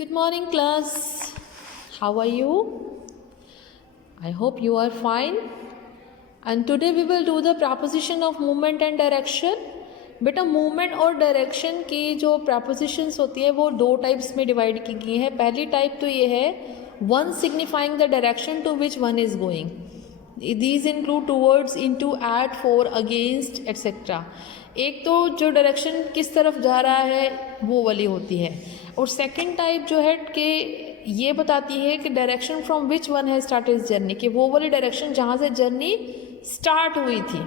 Good morning, class. How are you? I hope you are fine. And today we will do the proposition of movement and direction. बेटा movement और direction की जो propositions होती है वो दो types में डिवाइड की गई है. पहली टाइप तो ये है one signifying the direction to which one is going. These include towards, into, at, for, against etcetera. एक तो जो डायरेक्शन किस तरफ जा रहा है वो वाली होती है, और सेकंड टाइप जो है कि ये बताती है कि direction from which one has started journey, कि वो वाली डायरेक्शन जहाँ से जर्नी स्टार्ट हुई थी.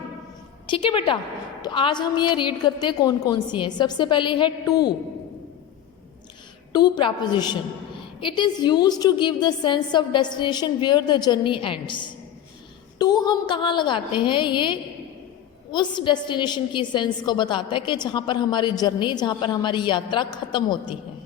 ठीक है बेटा, तो आज हम ये रीड करते हैं कौन कौन सी है. सबसे पहले है to preposition. It is use to give the sense of destination where the journey ends. To हम कहाँ लगाते हैं, ये उस डेस्टिनेशन की सेंस को बताता है कि जहाँ पर हमारी जर्नी, जहाँ पर हमारी यात्रा ख़त्म होती है.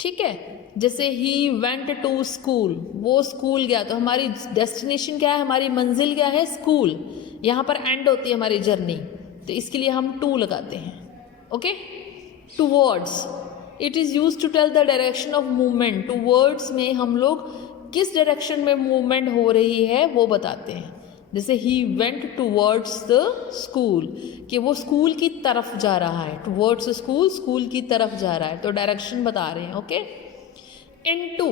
ठीक है, जैसे ही वेंट टू स्कूल, वो स्कूल गया, तो हमारी डेस्टिनेशन क्या है, हमारी मंजिल क्या है, स्कूल. यहाँ पर एंड होती है हमारी जर्नी, तो इसके लिए हम टू लगाते हैं. Okay. Towards, it is use to tell the direction of movement. Towards में हम लोग किस डायरेक्शन में मूवमेंट हो रही है वो बताते हैं. जैसे he went towards the school, कि वो स्कूल की तरफ जा रहा है. टूवर्ड्स स्कूल, स्कूल की तरफ जा रहा है, तो डायरेक्शन बता रहे हैं. Okay. Into,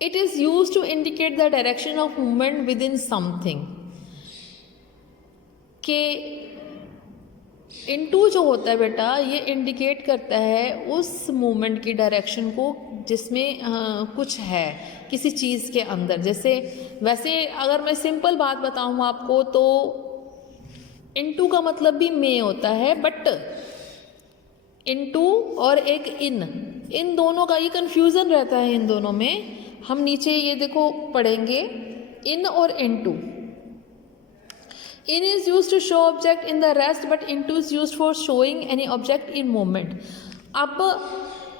it is use to indicate the direction of movement within something. कि इनटू जो होता है बेटा, ये इंडिकेट करता है उस मूवमेंट की डायरेक्शन को जिसमें कुछ है किसी चीज़ के अंदर. जैसे वैसे अगर मैं सिंपल बात बताऊँ आपको, तो इनटू का मतलब भी में होता है, बट इनटू और एक इन दोनों का ये कन्फ्यूज़न रहता है. इन दोनों में हम नीचे ये देखो पढ़ेंगे, इन और into. In is used to show object in the rest, but into is used for showing any object in movement. अब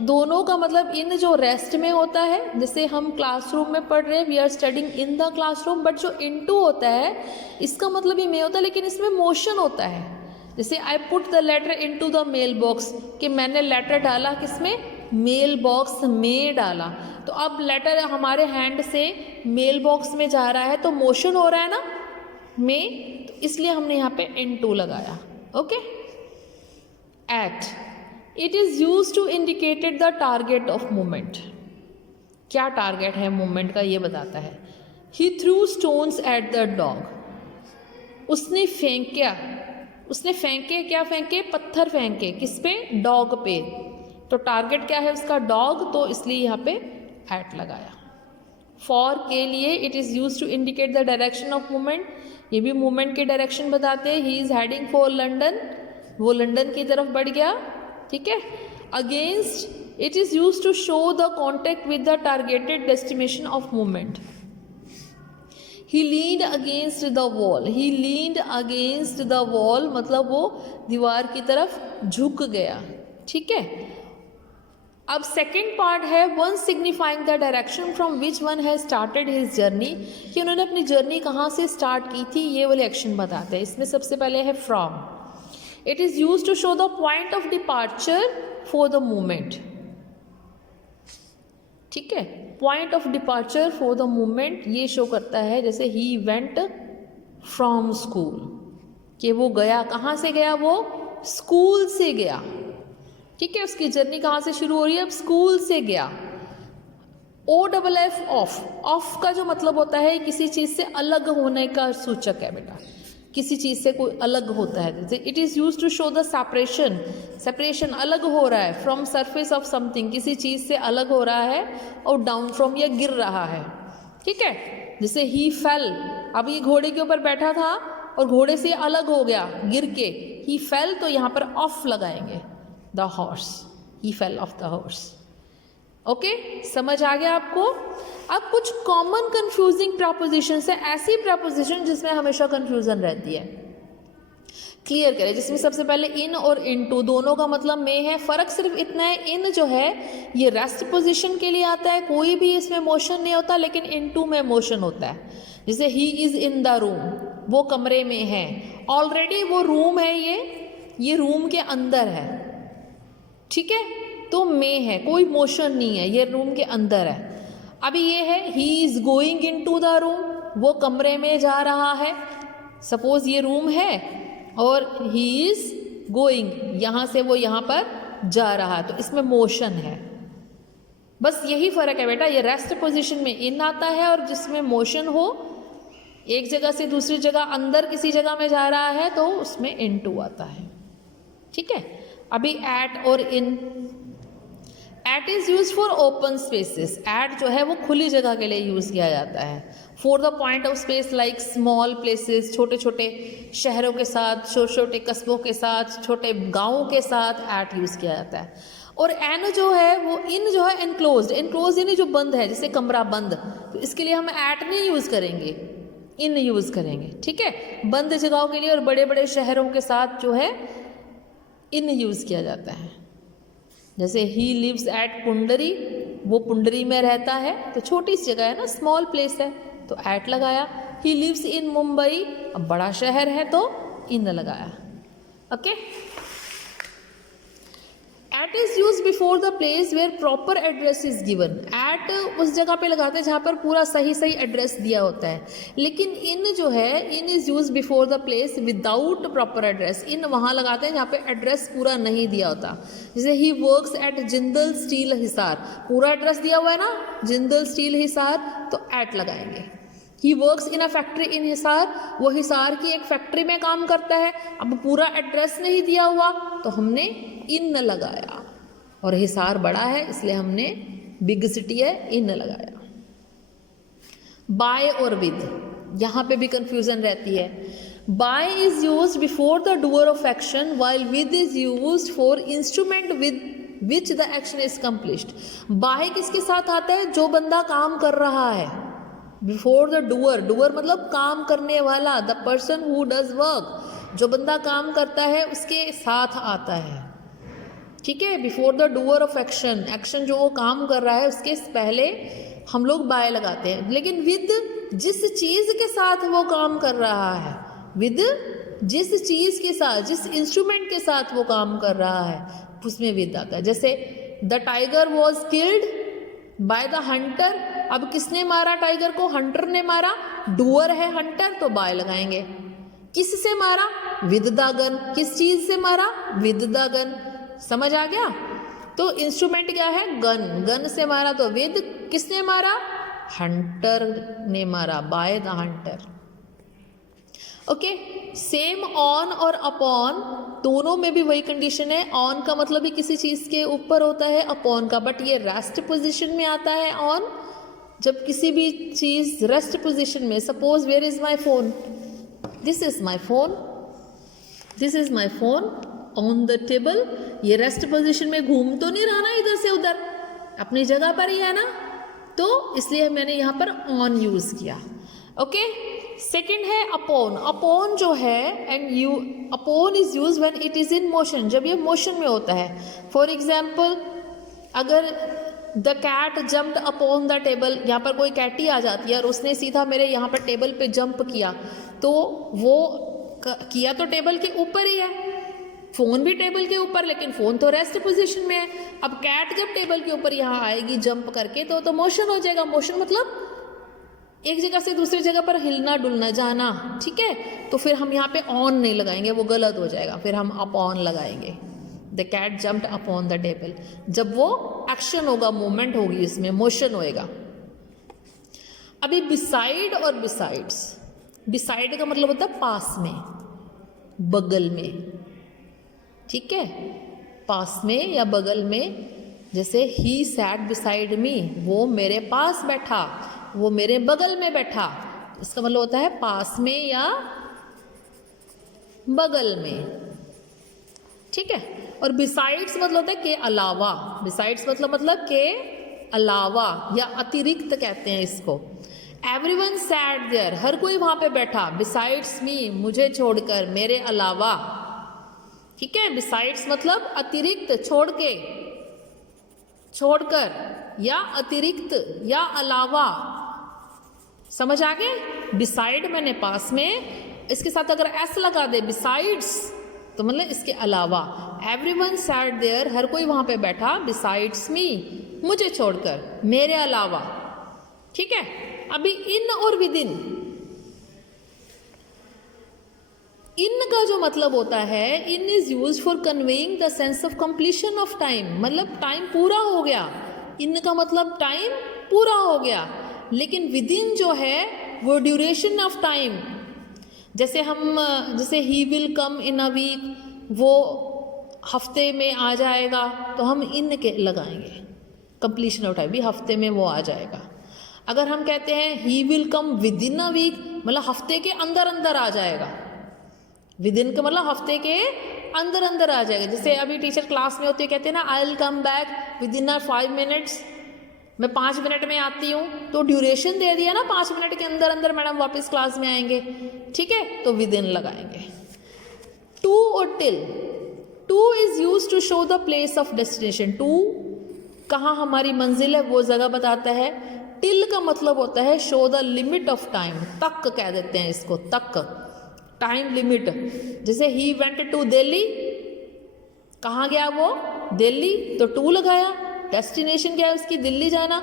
दोनों का मतलब इन जो रेस्ट में होता है, जैसे हम क्लासरूम में पढ़ रहे हैं, we are studying in the classroom, but जो इनटू होता है इसका मतलब ही में होता है, लेकिन इसमें मोशन होता है. जैसे I put the letter into the mail box, कि मैंने लेटर डाला किसमें, मेल बॉक्स में डाला. तो अब लेटर हमारे हैंड से मेल बॉक्स में जा रहा है, तो मोशन हो रहा है ना में, तो इसलिए हमने यहाँ पे इनटू लगाया. Okay. At, it is use to indicated the target of movement. क्या टारगेट है मूवमेंट का ये बताता है. He threw stones at the dog. उसने फेंके, क्या फेंके, पत्थर फेंके. किस पे, डॉग पे. तो टारगेट क्या है उसका, डॉग, तो इसलिए यहाँ पे एट लगाया. फॉर के लिए it is use to indicate the direction of movement. ये भी मूवमेंट की डायरेक्शन बताते हैं. He is heading for London, वो लंदन की तरफ बढ़ गया. ठीक है. Against, it is use to show the contact with the targeted destination of movement. He leaned against the wall. He leaned against the wall मतलब वो दीवार की तरफ झुक गया. ठीक है. अब सेकेंड पार्ट है one signifying the direction from which one has started his journey, कि उन्होंने अपनी जर्नी कहाँ से स्टार्ट की थी, ये वाले एक्शन बताते हैं. इसमें सबसे पहले है from. It is use to show the point of departure for the movement. ठीक है. Point of departure for the movement ये शो करता है. जैसे ही वेंट फ्रॉम स्कूल, कि वो गया, कहाँ से गया, वो स्कूल से गया. ठीक है. उसकी जर्नी कहाँ से शुरू हो रही है, अब स्कूल से गया. OFF, ऑफ का जो मतलब होता है किसी चीज़ से अलग होने का सूचक है बेटा. किसी चीज़ से कोई अलग होता है. जैसे it is use to show the separation अलग हो रहा है. फ्रॉम सरफेस ऑफ समथिंग, किसी चीज़ से अलग हो रहा है, और डाउन फ्रॉम, या गिर रहा है. ठीक है. जैसे ही फेल, अब ये घोड़े के ऊपर बैठा था और घोड़े से अलग हो गया गिर के, ही फेल, तो यहाँ पर ऑफ लगाएंगे. The horse, he fell off the horse. Okay. समझ आ गया आपको. अब कुछ कॉमन कंफ्यूजिंग प्रपोजिशन है, ऐसी प्रपोजिशन जिसमें हमेशा कंफ्यूजन रहती है. क्लियर करें. जिसमें सबसे पहले इन और इनटू दोनों का मतलब में है. फ़र्क सिर्फ इतना है, इन जो है ये रेस्ट पोजीशन के लिए आता है, कोई भी इसमें मोशन नहीं होता, लेकिन इनटू में मोशन होता है. जैसे he is in the room, वो कमरे में है, ऑलरेडी वो रूम है, ये रूम के अंदर है. ठीक है. तो मे है, कोई मोशन नहीं है, ये रूम के अंदर है। अभी ये है he is going into the room, वो कमरे में जा रहा है। सपोज ये रूम है और ही इज गोइंग, यहाँ से वो यहाँ पर जा रहा है, तो इसमें मोशन है। बस यही फ़र्क है बेटा, ये रेस्ट पोजीशन में इन आता है और जिसमें मोशन हो, एक जगह से दूसरी जगह, अंदर किसी जगह में जा रहा है तो उसमें इन टू आता है। ठीक है। अभी एट और in, at is use for open spaces, at जो है वो खुली जगह के लिए यूज़ किया जाता है। For the point of space like small places, छोटे छोटे शहरों के साथ, छोटे छोटे कस्बों के साथ, छोटे गाँवों के साथ एट यूज़ किया जाता है। और एन जो है वो, इन जो है एनक्लोज्ड, एनक्लोज यानी जो बंद है, जैसे कमरा बंद, तो इसके लिए हम एट नहीं यूज़ करेंगे, इन यूज़ करेंगे। ठीक है। बंद जगहों के लिए और बड़े बड़े शहरों के साथ जो है इन यूज़ किया जाता है। जैसे ही लिव्स एट पुंडरी, वो पुंडरी में रहता है, तो छोटी सी जगह है ना, स्मॉल प्लेस है, तो एट लगाया। ही लिव्स इन मुंबई, अब बड़ा शहर है तो इन लगाया। Okay. At is use before the place where proper address is given, at उस जगह पे लगाते हैं जहाँ पर पूरा सही सही एड्रेस दिया होता है। लेकिन इन जो है, in is use before the place without proper address, in वहाँ लगाते हैं जहाँ पे एड्रेस पूरा नहीं दिया होता। जैसे he works at Jindal steel Hisar, पूरा एड्रेस दिया हुआ है ना, जिंदल स्टील हिसार, तो एट लगाएंगे। He works in a factory in Hisar, वो हिसार की एक फैक्ट्री में काम करता है, अब पूरा एड्रेस नहीं दिया हुआ तो हमने इन लगाया, और हिसार बड़ा है इसलिए हमने, बिग सिटी है, इन लगाया। बाय और विद, यहाँ पे भी कंफ्यूजन रहती है। By is used before the doer of action while with is used for instrument with which the action is accomplished. By किसके साथ आता है? जो बंदा काम कर रहा है। बिफोर द डूअर, डूअर मतलब काम करने वाला, the person who does work, जो बंदा काम करता है उसके साथ आता है। ठीक है। Before the doer of action, action जो वो काम कर रहा है उसके पहले हम लोग बाय लगाते हैं। लेकिन विद, जिस चीज़ के साथ वो काम कर रहा है, विद जिस चीज़ के साथ, जिस इंस्ट्रूमेंट के साथ वो काम कर रहा है, उसमें विद आता है। जैसे the tiger was killed by the Hunter, अब किसने मारा टाइगर को? हंटर ने मारा, डूअर है हंटर, तो बाय लगाएंगे। किससे मारा? विद द गन, किस चीज़ से मारा? With the gun. समझ आ गया? तो इंस्ट्रूमेंट क्या है? गन, गन से मारा तो विद, किसने मारा? हंटर ने मारा, by the Hunter. Okay. Same on और अपॉन, दोनों में भी वही कंडीशन है। ऑन का मतलब ही किसी चीज़ के ऊपर होता है, अपॉन का, बट ये रेस्ट पोजीशन में आता है ऑन। जब किसी भी चीज़ रेस्ट पोजीशन में, suppose where is my phone, this is my phone, this is my phone on the table, ये रेस्ट पोजीशन में घूम तो नहीं रहा ना इधर से उधर, अपनी जगह पर ही है ना, तो इसलिए मैंने यहाँ पर ऑन यूज़ किया। ओके। सेकेंड है अपॉन, अपॉन जो है, and you, upon is use when it is in motion, जब ये मोशन में होता है। फॉर एग्जाम्पल, अगर the cat jumped upon the table, यहाँ पर कोई कैटी आ जाती है और उसने सीधा मेरे यहाँ पर टेबल पे जंप किया, तो वो किया तो टेबल के ऊपर ही है, फ़ोन भी टेबल के ऊपर, लेकिन फ़ोन तो रेस्ट पोजीशन में है। अब कैट जब टेबल के ऊपर यहाँ आएगी जंप करके, तो मोशन हो जाएगा। मोशन मतलब एक जगह से दूसरी जगह पर हिलना डुलना, जाना। ठीक है। तो फिर हम यहाँ पे ऑन नहीं लगाएंगे, वो गलत हो जाएगा, फिर हम अपॉन लगाएंगे। The cat jumped upon the table, जब वो एक्शन होगा, मूवमेंट होगी, इसमें मोशन होएगा। अभी बिसाइड और बिसाइड्स, बिसाइड का मतलब होता है पास में, बगल में। ठीक है। पास में या बगल में, जैसे ही सैट बिसाइड मी, वो मेरे पास बैठा, वो मेरे बगल में बैठा, इसका मतलब होता है पास में या बगल में। ठीक है। और बिसाइड्स मतलब होता है के अलावा, बिसाइड्स मतलब के अलावा या अतिरिक्त कहते हैं इसको। एवरीवन सैट देयर, हर कोई वहां पे बैठा, बिसाइड्स मी, मुझे छोड़कर, मेरे अलावा। ठीक है। बिसाइड्स मतलब अतिरिक्त, छोड़ के, छोड़कर, या अतिरिक्त या अलावा। समझ आ गए? बिसाइड मैंने पास में, इसके साथ अगर एस लगा दे बिसाइड्स, तो तो मतलब इसके अलावा, एवरीवन सैट देयर, हर कोई वहाँ पे बैठा, बिसाइड्स मी, मुझे छोड़कर, मेरे अलावा। ठीक है, अभी इन और विद इन का जो मतलब होता है, in is use for conveying the sense of completion of time, मतलब टाइम पूरा हो गया। इन का मतलब टाइम पूरा हो गया। लेकिन विद इन जो है वो ड्यूरेशन ऑफ टाइम, जैसे ही will come in a week, वो हफ्ते में आ जाएगा, तो हम इन के लगाएंगे, कंप्लीशन ऑफ टाइम भी हफ्ते में वो आ जाएगा। अगर हम कहते हैं he will come within a week, मतलब हफ्ते के अंदर अंदर आ जाएगा। विद इन का मतलब हफ्ते के अंदर अंदर आ जाएगा। जैसे अभी टीचर क्लास में होते कहते हैं ना, I will come back with in 5 minutes, मैं 5 मिनट में आती हूँ, तो ड्यूरेशन दे दिया ना, 5 मिनट के अंदर अंदर मैडम वापस क्लास में आएंगे। ठीक है, तो विद इन लगाएंगे। टू और till, to is use to show the place of destination, to कहाँ हमारी मंजिल है वो जगह बताता है। टिल का मतलब होता है show the limit of time, तक कह देते हैं इसको, तक, टाइम लिमिट। जैसे ही वेंट टू दिल्ली, कहाँ गया वो, दिल्ली, तो टू लगाया। डेस्टिनेशन क्या है उसकी, दिल्ली जाना।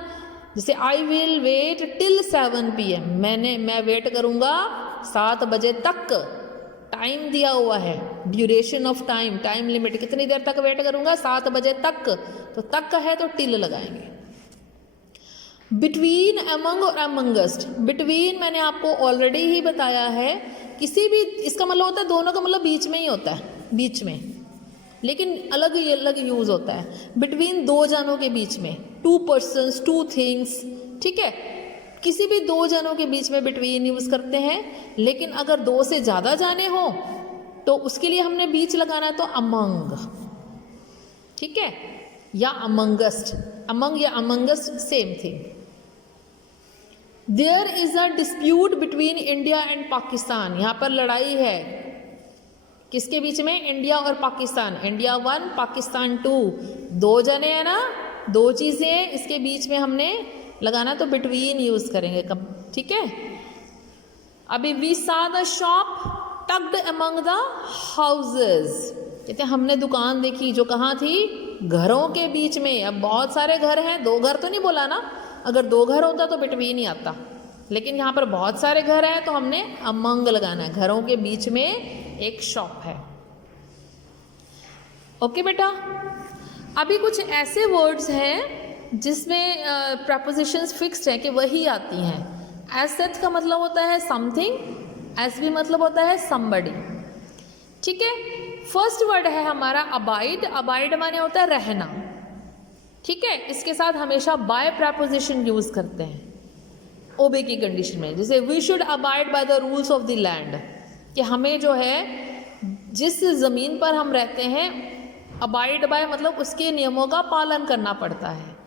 जैसे I will wait till 7 PM, मैं वेट करूँगा 7 बजे तक, टाइम दिया हुआ है, duration of time, time limit, कितनी देर तक वेट करूँगा, 7 बजे तक, तो तक है तो टिल लगाएंगे। बिटवीन, अमंग और अमंगस्ट, बिटवीन मैंने आपको ऑलरेडी ही बताया है, किसी भी, इसका मतलब होता है दोनों का मतलब बीच में ही होता है, बीच में, लेकिन अलग अलग यूज होता है। बिटवीन दो जनों के बीच में, 2 persons, 2 things, ठीक है, किसी भी 2 जनों के बीच में बिटवीन यूज करते हैं। लेकिन अगर 2 से ज़्यादा जाने हो तो उसके लिए हमने बीच लगाना है, तो अमंग, ठीक है, या अमंगस्ट, अमंग या amongst same thing. There is a dispute between India and Pakistan, यहाँ पर लड़ाई है किसके बीच में, इंडिया और पाकिस्तान, इंडिया 1 पाकिस्तान 2, 2 जने हैं ना, 2 चीज़ें हैं, इसके बीच में हमने लगाना, तो बिटवीन यूज करेंगे कब, ठीक है। अभी we saw the shop tucked among the houses, कहते हैं हमने दुकान देखी जो कहाँ थी, घरों के बीच में। अब बहुत सारे घर हैं, 2 घर तो नहीं बोला ना, अगर 2 घर होता तो बिटवीन ही आता, लेकिन यहाँ पर बहुत सारे घर हैं तो हमने अमंग लगाना है, घरों के बीच में एक शॉप है। ओके बेटा, अभी कुछ ऐसे वर्ड्स हैं जिसमें प्रपोजिशंस फिक्स्ड हैं कि वही आती हैं। एज सच का मतलब होता है समथिंग, एज भी मतलब होता है समबडी, ठीक है। फर्स्ट वर्ड है हमारा अबाइड, अबाइड माने होता है रहना, ठीक है। इसके साथ हमेशा बाय प्रपोजिशन यूज करते हैं ओबे की कंडीशन में। जैसे we should abide by the rules of the land, कि हमें जो है जिस ज़मीन पर हम रहते हैं, अबाइड बाय मतलब उसके नियमों का पालन करना पड़ता है।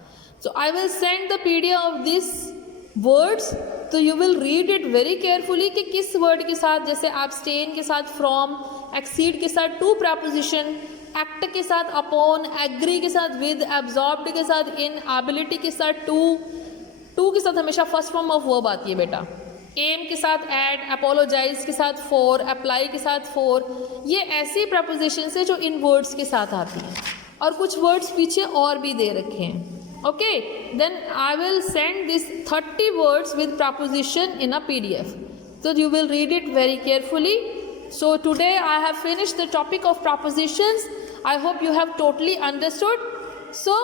So I will send the PDF of this words, तो you will read it very carefully कि किस वर्ड के साथ, जैसे एब्सटेन के साथ फ्रॉम, एक्सीड के साथ टू प्रपोजिशन, एक्ट के साथ अपॉन, एग्री के साथ विद, एब्जॉर्ब्ड के साथ इन, एबिलिटी के साथ टू के साथ हमेशा फर्स्ट फॉर्म ऑफ वर्ब आती है बेटा, एम के साथ एड, अपोलोजाइज के साथ फॉर, अप्लाई के साथ फॉर। ये ऐसी प्रपोजिशन है जो इन वर्ड्स के साथ आती हैं, और कुछ वर्ड्स पीछे और भी दे रखे हैं। Okay, then I will send this 30 words with preposition in a PDF, so you will read it very carefully. So today I have finished the topic of propositions. I hope you have totally understood. So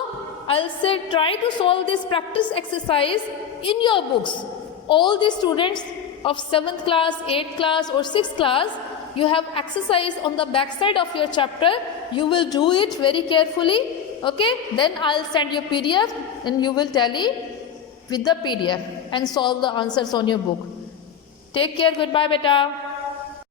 I'll say try to solve this practice exercise in your books. All the students of 7th class, 8th class or 6th class, you have exercise on the back side of your chapter. You will do it very carefully. Okay, then I'll send you PDF and you will tally with the PDF and solve the answers on your book. Take care. Goodbye beta.